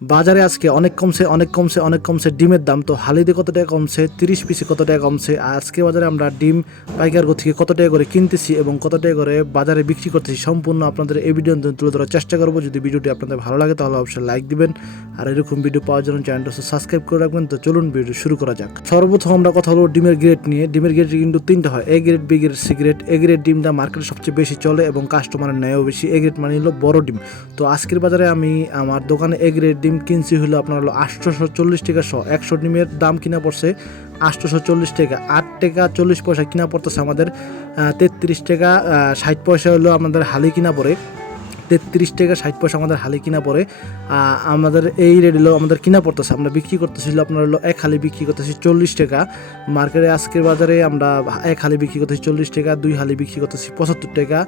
বাজারে আজকে অনেক কমছে অনেক কমছে অনেক কমছে ডিমের দাম। তো হালিতে কত টাকা কমছে? তিরিশ পিসে কত টাকা কমছে? আর আজকে বাজারে আমরা ডিম, পাইকার থেকে কত টাকা করে কিনতেছি এবং কত টাকা করে বাজারে বিক্রি করতেছি সম্পূর্ণ আপনাদের এই ভিডিও তুলে ধরার চেষ্টা করব। যদি ভিডিওটি আপনাদের ভালো লাগে তাহলে অবশ্যই লাইক দিবেন। আর এরকম ভিডিও পাওয়ার জন্য চ্যানেলটা সাবস্ক্রাইব করে রাখবেন। তো চলুন ভিডিও শুরু করা যাক। সর্বপ্রথম আমরা কথা বলব ডিমের গ্রেড নিয়ে। ডিমের গ্রেড কিন্তু তিনটা হয়। A grade B grade C grade A grade ডিমটা মার্কেটে সবচেয়ে বেশি চলে এবং কাস্টমারের ন্যায়ও বেশি। এ গ্রেড মানে হলো বড় ডিম। তো আজকের বাজারে আমি আমার দোকানে এ গ্রেড ডিম কিনছি হলো আপনার হলো আটশোশো চল্লিশ টাকা শ, একশো ডিমের দাম কিনা পড়ছে আটশোশো চল্লিশ টাকা। আট টাকা চল্লিশ পয়সা কিনা পড়তেছে আমাদের তেত্রিশ টাকা ষাট পয়সা হলো আমাদের হালি কিনা পড়ে। তেত্রিশ টাকা ষাট পয়সা আমাদের হালি কিনা পড়ে। আমাদের এই রেট হলো আমাদের কিনা পড়তেছে। আমরা বিক্রি করতেছিল আপনার হলো এক হালি বিক্রি করতেছি চল্লিশ টাকা। মার্কেটে আজকের বাজারে আমরা এক হালি বিক্রি করতেছি চল্লিশ টাকা, দুই হালি বিক্রি করতেছি পঁচাত্তর টাকা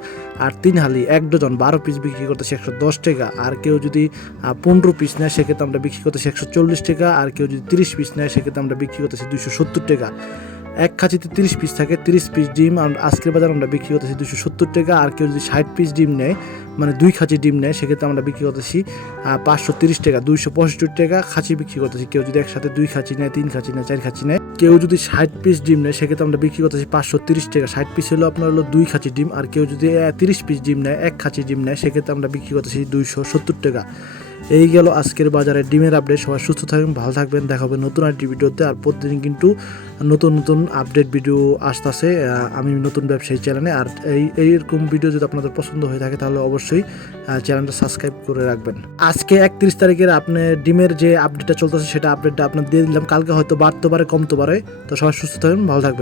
আর তিন হালি এক ডজন বারো পিস বিক্রি করতেছি একশো দশ টাকা। আর কেউ যদি পনেরো পিস নেয় সেক্ষেত্রে আমরা বিক্রি করতেছি একশো চল্লিশ টাকা। আর কেউ যদি তিরিশ পিস নেয় সেক্ষেত্রে আমরা বিক্রি করতেছি দুইশো সত্তর টাকা। এক খাঁচিতে তিরিশ পিস থাকে, তিরিশ পিস ডিম, আর আজকের বাজার আমরা বিক্রি করতেছি দুশো সত্তর টাকা, আর কেউ যদি ষাট পিস ডিম নেয় মানে দুই খাঁচি ডিম নেয়, সেক্ষেত্রে আমরা বিক্রি করতেছি পাঁচশো তিরিশ টাকা, দুইশো পঁয়ষট্টি টাকা, খাঁচি বিক্রি করতেছি। কেউ যদি একসাথে দুই খাঁচি নেয়, তিন খাঁচি নেয়, চার খাঁচি নেয়, কেউ যদি ষাট পিস ডিম নেয়, সেক্ষেত্রে আমরা বিক্রি করতেছি পাঁচশো তিরিশ টাকা। ষাট পিস হলো আপনার হলো দুই খাঁচি ডিম, আর কেউ যদি তিরিশ পিস ডিম নেয়, এক খাঁচি ডিম নেয়, সেক্ষেত্রে আমরা বিক্রি করতেছি দুইশো সত্তর টাকা। এই গেল আজকের বাজারে। ডিমের আপডেট সবাই সুস্থ থাকবেন, ভালো থাকবেন। দেখা হবে নতুন একটি ভিডিওতে। আর প্রতিদিন কিন্তু নতুন নতুন আপডেট ভিডিও আসতেছে আমি নতুন ব্যবসায়ী চ্যানেলে আর এই, এইরকম ভিডিও যদি আপনাদের পছন্দ হয়ে থাকে, তাহলে অবশ্যই চ্যানেলটা সাবস্ক্রাইব করে রাখবেন। আজকে একত্রিশ তারিখের আপনি ডিমের যে আপডেটটা চলতেছে, সেটা আপডেটটা আপনার দিয়ে দিলাম। কালকে হয়তো বাড়তে পারে, কমতে পারে। তো সবাই সুস্থ থাকবেন, ভালো থাকবেন।